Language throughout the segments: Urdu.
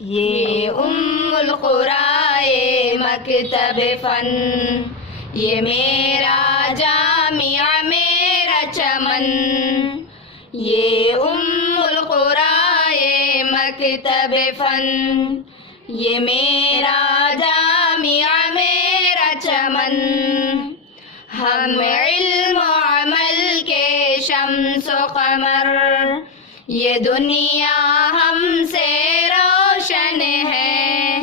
یہ ام القرائے مکتب فن، یہ میرا جامعہ میرا چمن، یہ ام القرائے مکتب فن، یہ میرا جامعہ میرا چمن، ہم علم و عمل کے شمس و قمر، یہ دنیا ہم سے روشن ہے،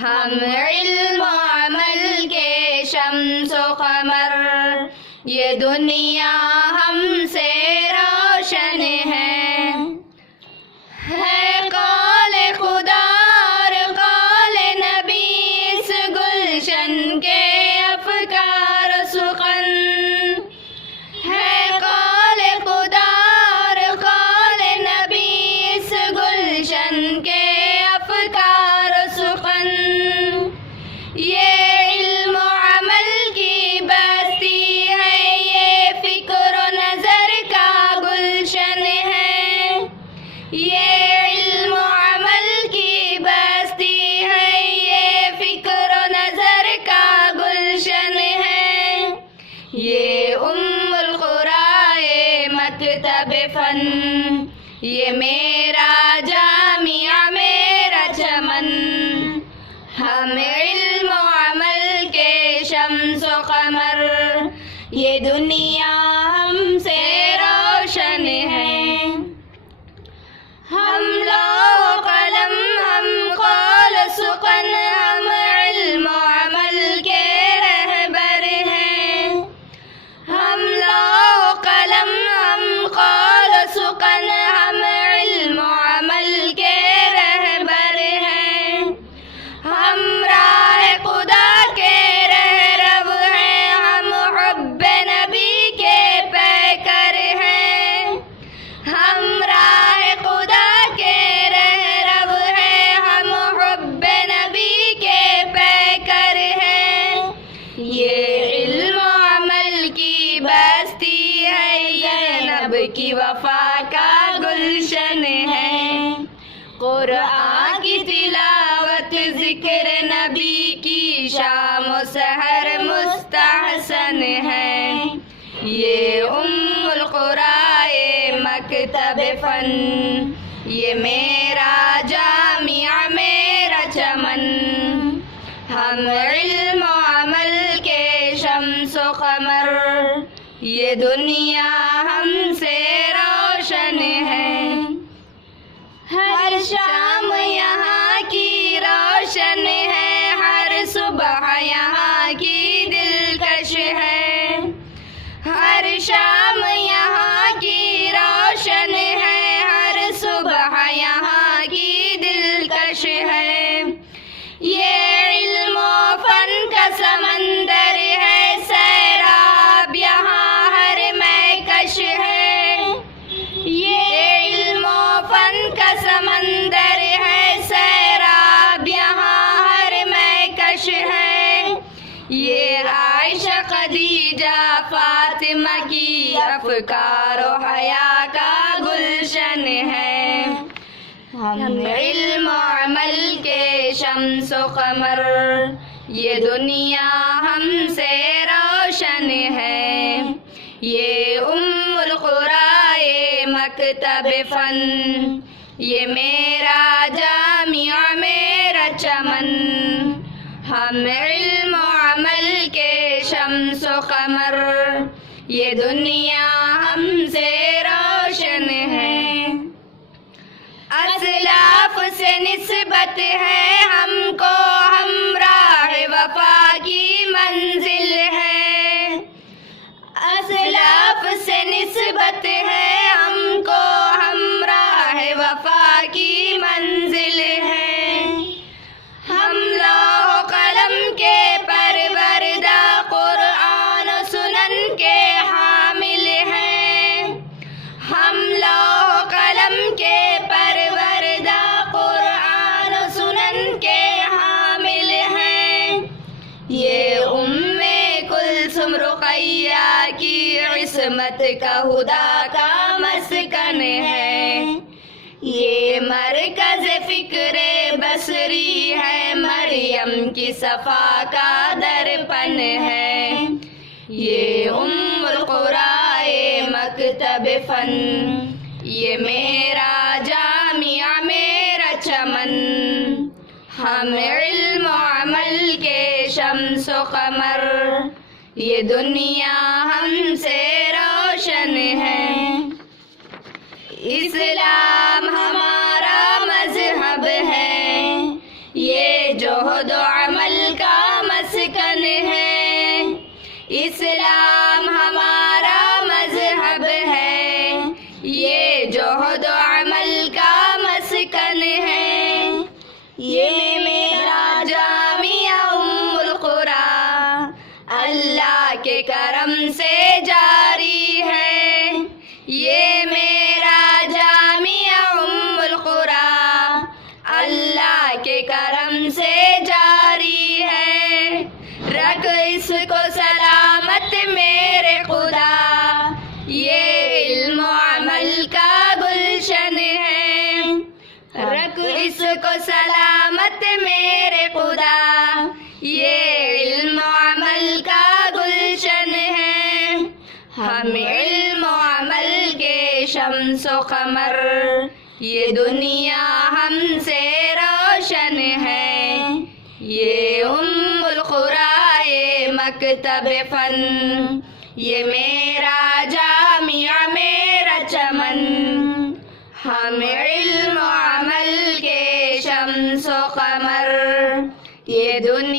ہم علم و عمل کے شمس و قمر، یہ دنیا ہم سے روشن ہے قول خدا اور قول نبی اس گلشن کے افکار و سخن، ہے قول خدا اور قول نبی اس گلشن کے افکار و سخن، یہ علم و عمل کی بستی ہے، یہ فکر و نظر کا گلشن ہے، یہ علم و عمل کی بستی ہے، یہ فکر و نظر کا گلشن ہے، یہ ام القرائے مکتب فن، یہ میرا جامعہ میرا چمن، ہم علم و عمل کے شمس و قمر، یہ دنیا ہم سے روشن ہے، ہم لوح و قلم، ہم قول سخن، ہم علم و عمل کے رہبر ہیں، ہم لوح و قلم، ہم قول سخن، ہم علم و عمل کے رہبر ہیں، ہم راہ خدا کے رہرو ہیں، ہم حب نبی کے پیکر ہیں، ہم راہ خدا کے رہرو ہیں، ہم حب نبی کے پیکر ہیں، یہ علم و عمل کی بستی ہے، زینب کی وفا کا گلشن ہے، قرآن کی تلاوت ذکر نبی کی شام و سحر مستحسن ہے، یہ ام القرائے مکتب فن، یہ میرا جامعہ میرا چمن، ہم علم و عمل کے شمس و قمر، یہ دنیا ہم سے روشن ہے، ہر شام یہاں کی روشن ہے، ہر صبح یہاں کی دلکش ہے، ہر شام یہاں کی روشن ہے، ہر صبح یہاں کی دلکش ہے، یہ علم و فن کا سمندر ہے، سیراب یہاں ہر مہکش ہے، یہ علم و فن کا سمندر ہے، سیراب یہاں ہر مہکش ہے، یہ عائشہ خدیجہ فاطمہ کی افکار و حیا کا گلشن ہے، ہم علم و عمل کے شمس و قمر، یہ دنیا ہم سے روشن ہے، یہ ام القرائے مکتب فن، یہ میرا جامعہ میرا چمن، ہم علم و عمل کے شمس و قمر، یہ دنیا ہم سے روشن ہے، اسلاف سے نسبت ہے ہم کو، ہمراہ وفا کی منزل ہے، اسلاف سے نسبت ہے ہم کو، ہمراہ وفا کی منزل ہے، ہم لوح و قلم کے پروردہ، قرآن و سنن کے حامل ہیں، ہم لوح و قلم کے پروردہ، قرآن و سنن کے حامل ہیں، یہ ام کلثوم رقیہ کی عصمت کا خدا کا مسکن ہے، یہ مرکز فکر بصری ہے، مریم کی صفا کا درپن ہے، یہ ام القرائے مکتب فن، یہ میرا جامعہ میرا چمن، ہم علم و عمل کے شمس و قمر، یہ دنیا ہم سے روشن ہے، اسلام ہمارا مذہب ہے، یہ جہد و عمل کا مسکن ہے، اسلام ہمارا مذہب ہے، یہ جہد و عمل کا مسکن ہے، یہ میرا جامعہ ام القرآن اللہ کے کرم سے جاری ہے، یہ میرا جامعہ ام القرآن اللہ کے کرم سے جاری ہے، رکھ اس کو سلامت میرے خدا، یہ علم و عمل کا گلشن ہے، رکھ اس کو سلامت میرے خدا، یہ علم و عمل کا گلشن ہے، ہم علم و عمل کے شمس و قمر، یہ دنیا ہم سے روشن ہے، یہ ام القرائے مکتب فن، یہ میرا جامعہ میرا چمن، ہم علم و عمل کے شمس و قمر، یہ دنیا